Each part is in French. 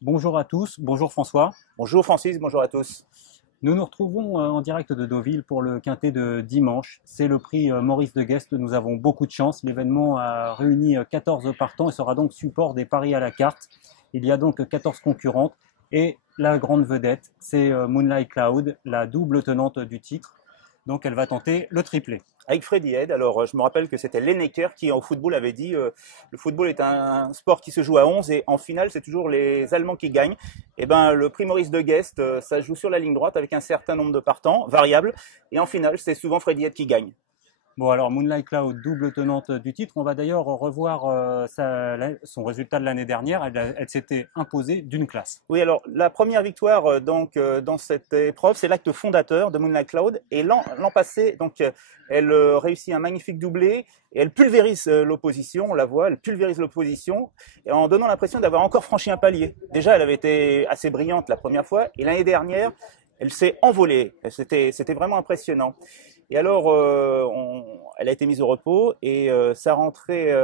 Bonjour à tous, bonjour François. Bonjour Francis, bonjour à tous. Nous nous retrouvons en direct de Deauville pour le quintet de dimanche. C'est le prix Maurice de Guest. Nous avons beaucoup de chance. L'événement a réuni 14 partants et sera donc support des paris à la carte. Il y a donc 14 concurrentes et la grande vedette, c'est Moonlight Cloud, la double tenante du titre. Donc elle va tenter le triplé. Avec Freddy Head, alors je me rappelle que c'était Lineker qui en football avait dit le football est un sport qui se joue à 11 et en finale c'est toujours les Allemands qui gagnent. Et ben le prix Maurice de Guest, ça joue sur la ligne droite avec un certain nombre de partants, variables, et en finale c'est souvent Freddy Head qui gagne. Bon alors Moonlight Cloud, double tenante du titre, on va d'ailleurs revoir son résultat de l'année dernière, elle s'était imposée d'une classe. Oui, alors la première victoire dans cette épreuve, c'est l'acte fondateur de Moonlight Cloud, et l'an passé, donc elle réussit un magnifique doublé, et elle pulvérise l'opposition, on la voit, elle pulvérise l'opposition, et en donnant l'impression d'avoir encore franchi un palier. Déjà, elle avait été assez brillante la première fois, et l'année dernière, elle s'est envolée, c'était vraiment impressionnant. Et alors, elle a été mise au repos et sa rentrée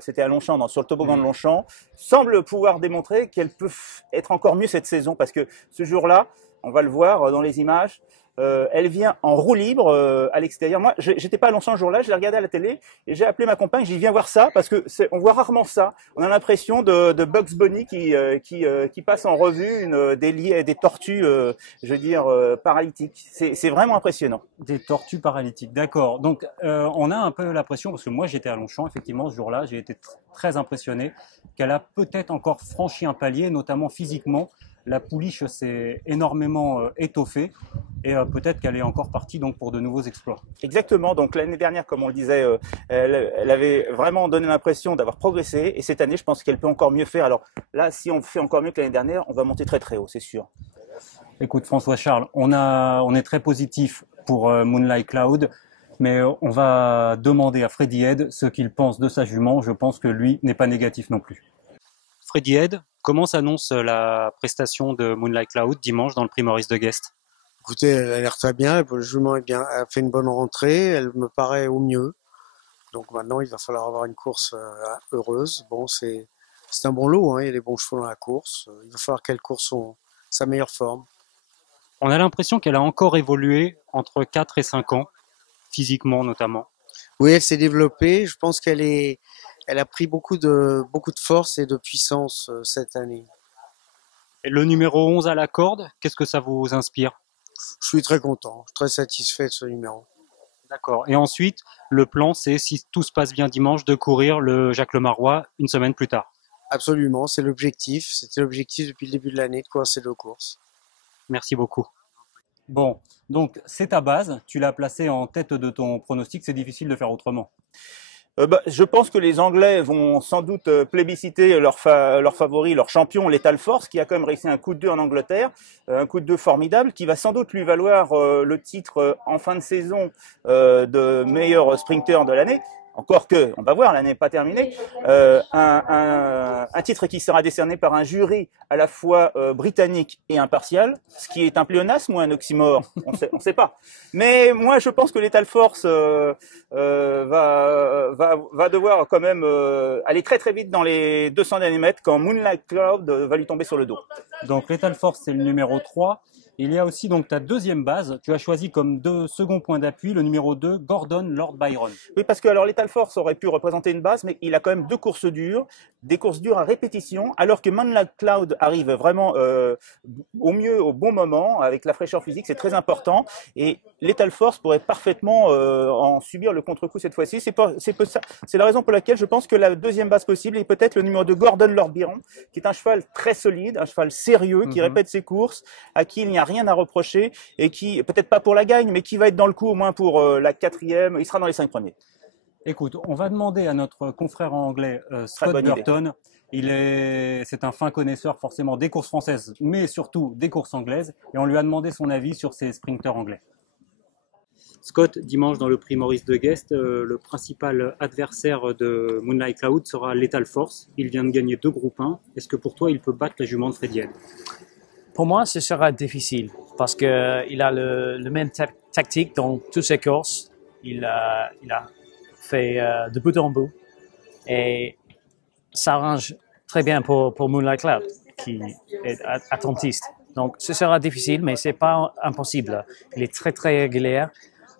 c'était à Longchamp, sur le toboggan de Longchamp, semble pouvoir démontrer qu'elle peut être encore mieux cette saison parce que ce jour-là, on va le voir dans les images, elle vient en roue libre à l'extérieur. Moi, j'étais pas à Longchamp ce jour-là, je l'ai regardé à la télé et j'ai appelé ma compagne. J'ai dit viens voir ça parce que on voit rarement ça. On a l'impression de Bugs Bunny qui passe en revue des tortues, je veux dire paralytiques. C'est vraiment impressionnant. Des tortues paralytiques, d'accord. Donc on a un peu l'impression, parce que moi j'étais à Longchamp effectivement ce jour-là, j'ai été très impressionné qu'elle a peut-être encore franchi un palier, notamment physiquement. La pouliche s'est énormément étoffée et peut-être qu'elle est encore partie donc pour de nouveaux exploits. Exactement. Donc l'année dernière, comme on le disait, elle avait vraiment donné l'impression d'avoir progressé. Et cette année, je pense qu'elle peut encore mieux faire. Alors là, si on fait encore mieux que l'année dernière, on va monter très très haut, c'est sûr. Écoute François Charles, on est très positif pour Moonlight Cloud, mais on va demander à Freddy Head ce qu'il pense de sa jument. Je pense que lui n'est pas négatif non plus. Freddy Head, comment s'annonce la prestation de Moonlight Cloud dimanche dans le prix Maurice de Guest? Écoutez, elle a l'air très bien, le jument est bien, elle a fait une bonne rentrée, elle me paraît au mieux. Donc maintenant, il va falloir avoir une course heureuse. Bon, c'est un bon lot, hein, il y a des bons chevaux dans la course. Il va falloir qu'elle court sa meilleure forme. On a l'impression qu'elle a encore évolué entre 4 et 5 ans, physiquement notamment. Oui, elle s'est développée. Je pense elle a pris beaucoup de force et de puissance cette année. Et le numéro 11 à la corde, qu'est-ce que ça vous inspire? Je suis très content, très satisfait de ce numéro. D'accord. Et ensuite, le plan, c'est, si tout se passe bien dimanche, de courir le Jacques Lemarois une semaine plus tard. Absolument, c'est l'objectif. C'était l'objectif depuis le début de l'année de courir ces 2 courses. Merci beaucoup. Bon, donc c'est ta base, tu l'as placé en tête de ton pronostic, c'est difficile de faire autrement. Je pense que les Anglais vont sans doute plébisciter leur favori, leur champion, Lethal Force, qui a quand même réussi un coup de 2 en Angleterre, un coup de 2 formidable, qui va sans doute lui valoir le titre en fin de saison de meilleur sprinter de l'année. Encore que, on va voir, l'année n'est pas terminée, un titre qui sera décerné par un jury à la fois britannique et impartial, ce qui est un pléonasme ou un oxymore, on sait pas. Mais moi, je pense que Lethal Force va devoir quand même aller très très vite dans les 200 derniers mètres quand Moonlight Cloud va lui tomber sur le dos. Donc Lethal Force, c'est le numéro 3. Il y a aussi donc ta deuxième base, tu as choisi comme second point d'appui le numéro 2, Gordon Lord Byron. Oui, parce que alors Lethal Force aurait pu représenter une base, mais il a quand même 2 courses dures, des courses dures à répétition, alors que Moonlight Cloud arrive vraiment au mieux, au bon moment, avec la fraîcheur physique, c'est très important, et Lethal Force pourrait parfaitement en subir le contre-coup cette fois-ci. C'est la raison pour laquelle je pense que la deuxième base possible est peut-être le numéro 2, Gordon Lord Byron, qui est un cheval très solide, un cheval sérieux, qui répète ses courses, à qui il n'y a rien à reprocher et qui, peut-être pas pour la gagne, mais qui va être dans le coup au moins pour la 4e, il sera dans les 5 premiers. Écoute, on va demander à notre confrère anglais Scott Burton, c'est un fin connaisseur forcément des courses françaises, mais surtout des courses anglaises, et on lui a demandé son avis sur ces sprinteurs anglais. Scott, dimanche dans le prix Maurice de Guest, le principal adversaire de Moonlight Cloud sera Lethal Force. Il vient de gagner 2 groupes 1. Est-ce que pour toi, il peut battre la jument de Freddy Head? Pour moi, ce sera difficile parce qu'il a le même tactique dans toutes ses courses. Il a fait de bout en bout. Et ça arrange très bien pour Moonlight Cloud, qui est attentiste. Donc, ce sera difficile, mais c'est pas impossible. Il est très, très régulier.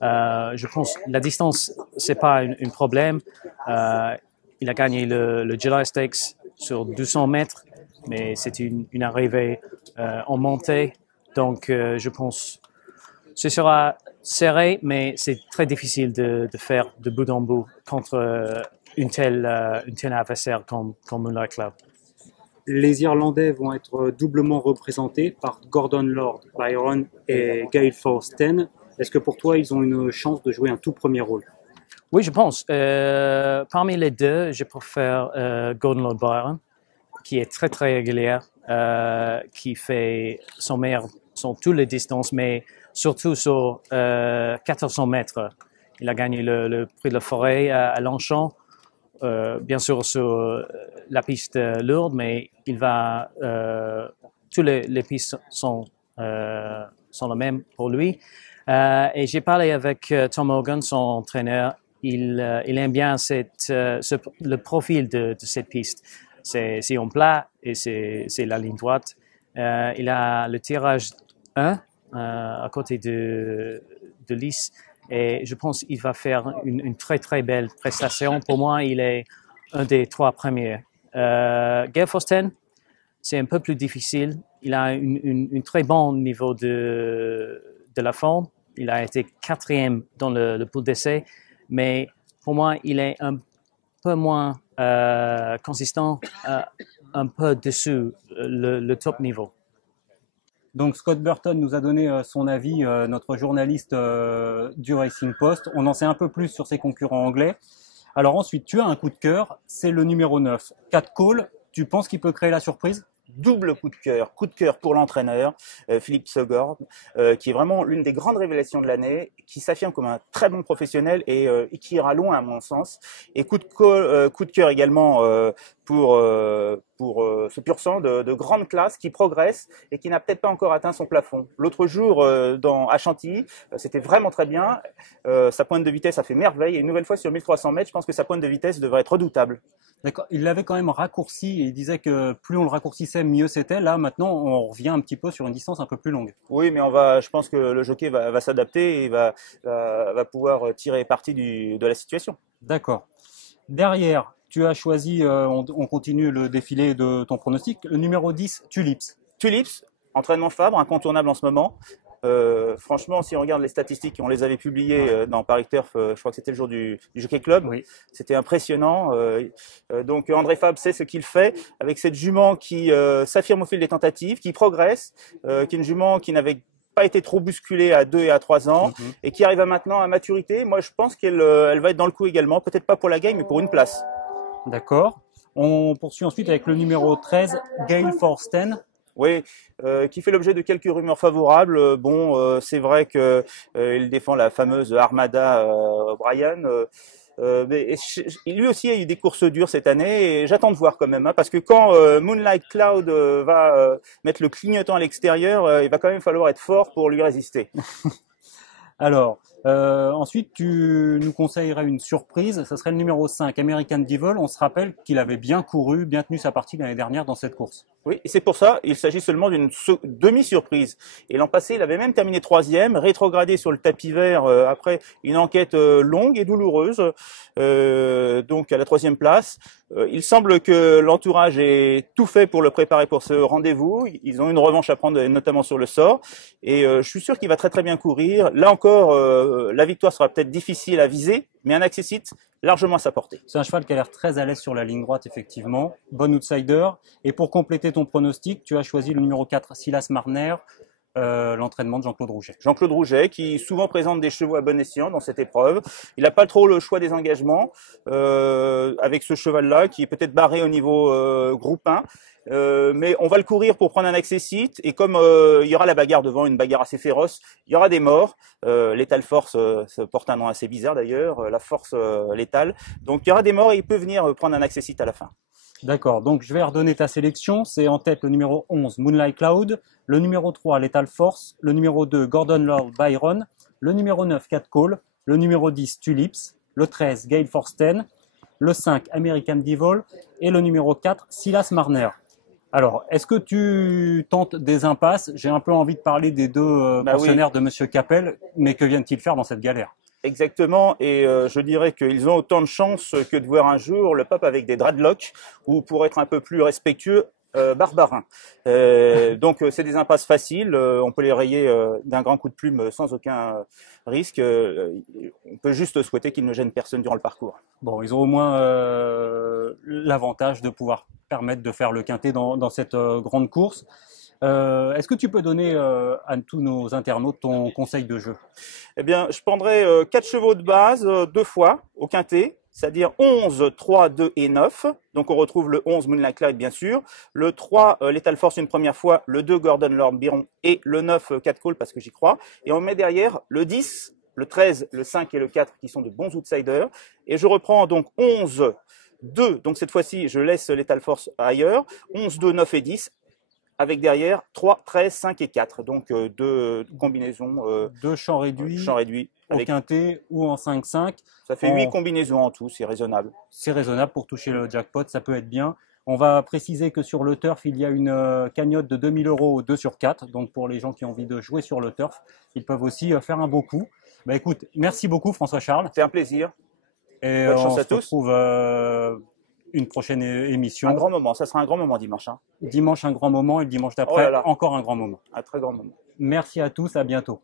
Je pense la distance, c'est pas un problème. Il a gagné le July Stakes sur 200 mètres, mais c'est une arrivée en montée. Donc, je pense ce sera serré, mais c'est très difficile de faire de bout en bout contre une telle adversaire comme Moonlight Cloud. Les Irlandais vont être doublement représentés par Gordon Lord Byron et Gail Forsten. Est-ce que pour toi, ils ont une chance de jouer un tout premier rôle? Oui, je pense. Parmi les deux, je préfère Gordon Lord Byron, qui est très, très régulier, qui fait son meilleur sur toutes les distances, mais surtout sur 1400 mètres. Il a gagné le prix de la forêt à Longchamp, bien sûr sur la piste lourde, mais il va. Toutes les pistes sont les mêmes pour lui. Et j'ai parlé avec Tom Hogan, son entraîneur. Il aime bien le profil de cette piste. C'est en plat et c'est la ligne droite. Il a le tirage 1 à côté de Lys. Et je pense qu'il va faire une très, très belle prestation. Pour moi, il est un des 3 premiers. Gail Forsten, c'est un peu plus difficile. Il a un très bon niveau de la forme. Il a été 4e dans le pool d'essai. Mais pour moi, il est un peu moins consistant, un peu dessous le top niveau. Donc Scott Burton nous a donné son avis, notre journaliste du Racing Post. On en sait un peu plus sur ses concurrents anglais. Alors ensuite, tu as un coup de cœur, c'est le numéro 9. Cat Cole, tu penses qu'il peut créer la surprise? Double coup de cœur pour l'entraîneur Philippe Sogor, qui est vraiment l'une des grandes révélations de l'année, qui s'affirme comme un très bon professionnel et qui ira loin à mon sens. Et coup de cœur également pour ce pur sang de grande classe qui progresse et qui n'a peut-être pas encore atteint son plafond. L'autre jour à Chantilly, c'était vraiment très bien. Sa pointe de vitesse a fait merveille et une nouvelle fois sur 1300 mètres, je pense que sa pointe de vitesse devrait être redoutable. D'accord. Il l'avait quand même raccourci et il disait que plus on le raccourcissait, mieux c'était. Là, maintenant, on revient un petit peu sur une distance un peu plus longue. Oui, mais je pense que le jockey va s'adapter et va pouvoir tirer parti de la situation. D'accord. Derrière, tu as choisi, on continue le défilé de ton pronostic, le numéro 10, Tulips. Tulips, entraînement Fabre, incontournable en ce moment. Franchement, si on regarde les statistiques, on les avait publiées dans Paris Turf, je crois que c'était le jour du Jockey Club. Oui. C'était impressionnant. Donc André Fabre sait ce qu'il fait avec cette jument qui s'affirme au fil des tentatives, qui progresse, qui est une jument qui n'avait pas été trop bousculée à 2 et à 3 ans et qui arrive maintenant à maturité. Moi, je pense qu'elle va être dans le coup également, peut-être pas pour la gagne, mais pour une place. D'accord. On poursuit ensuite avec le numéro 13, Gail Forsten. Oui, qui fait l'objet de quelques rumeurs favorables. C'est vrai que il défend la fameuse Armada O'Brien. Mais lui aussi a eu des courses dures cette année et j'attends de voir quand même, parce que quand Moonlight Cloud va mettre le clignotant à l'extérieur, il va quand même falloir être fort pour lui résister. Alors, ensuite, tu nous conseillerais une surprise, ça serait le numéro 5, American Devil. On se rappelle qu'il avait bien couru, bien tenu sa partie l'année dernière dans cette course. Oui, et c'est pour ça, il s'agit seulement d'une demi-surprise. Et l'an passé, il avait même terminé 3e, rétrogradé sur le tapis vert après une enquête longue et douloureuse, donc à la 3e place. Il semble que l'entourage ait tout fait pour le préparer pour ce rendez-vous. Ils ont une revanche à prendre, notamment sur le sort. Et je suis sûr qu'il va très très bien courir. Là encore, la victoire sera peut-être difficile à viser, mais un accessite largement à sa portée. C'est un cheval qui a l'air très à l'aise sur la ligne droite, effectivement. Bon outsider. Et pour compléter ton pronostic, tu as choisi le numéro 4, Silas Marner, l'entraînement de Jean-Claude Rouget. Jean-Claude Rouget, qui souvent présente des chevaux à bon escient dans cette épreuve. Il n'a pas trop le choix des engagements avec ce cheval-là, qui est peut-être barré au niveau groupe 1. Mais on va le courir pour prendre un accessite et comme il y aura la bagarre devant, une bagarre assez féroce, il y aura des morts. Lethal Force ça porte un nom assez bizarre d'ailleurs, la force létale. Donc il y aura des morts et il peut venir prendre un accessite à la fin. D'accord, donc je vais redonner ta sélection. C'est en tête le numéro 11, Moonlight Cloud, le numéro 3, Lethal Force, le numéro 2, Gordon Lord Byron, le numéro 9, Cat Cole, le numéro 10, Tulips, le 13, Gail Forsten, le 5, American Devil, et le numéro 4, Silas Marner. Alors, est-ce que tu tentes des impasses? J'ai un peu envie de parler des deux pensionnaires de Monsieur Capel, mais que viennent-ils faire dans cette galère? Exactement, et je dirais qu'ils ont autant de chance que de voir un jour le pape avec des dreadlocks, ou pour être un peu plus respectueux, Barbarin. Donc c'est des impasses faciles, on peut les rayer d'un grand coup de plume sans aucun risque. On peut juste souhaiter qu'ils ne gênent personne durant le parcours. Bon, ils ont au moins l'avantage de pouvoir permettre de faire le quintet dans cette grande course. Est-ce que tu peux donner à tous nos internautes ton conseil de jeu? Eh bien, je prendrai 4 chevaux de base 2 fois au quintet, c'est-à-dire 11, 3, 2 et 9. Donc on retrouve le 11 Moonlight Clyde bien sûr, le 3 Lethal Force une première fois, le 2 Gordon Lord Byron et le 9 Cat Call parce que j'y crois. Et on met derrière le 10, le 13, le 5 et le 4 qui sont de bons outsiders. Et je reprends donc 11, 2, donc cette fois-ci je laisse Lethal Force ailleurs, 11, 2, 9 et 10. Avec derrière 3, 13, 5 et 4. Donc deux combinaisons. Deux champs réduits. Au avec quintet ou en 5-5. Ça fait 8 combinaisons en tout, c'est raisonnable. C'est raisonnable pour toucher le jackpot, ça peut être bien. On va préciser que sur le turf, il y a une cagnotte de 2000 € au 2 sur 4. Donc pour les gens qui ont envie de jouer sur le turf, ils peuvent aussi faire un beau coup. Bah écoute, merci beaucoup François Charles. C'est un plaisir. Et bonne on chance se à tous. retrouve une prochaine émission. Un grand moment, ça sera un grand moment dimanche. Hein. Dimanche un grand moment et le dimanche d'après encore un grand moment. Un très grand moment. Merci à tous, à bientôt.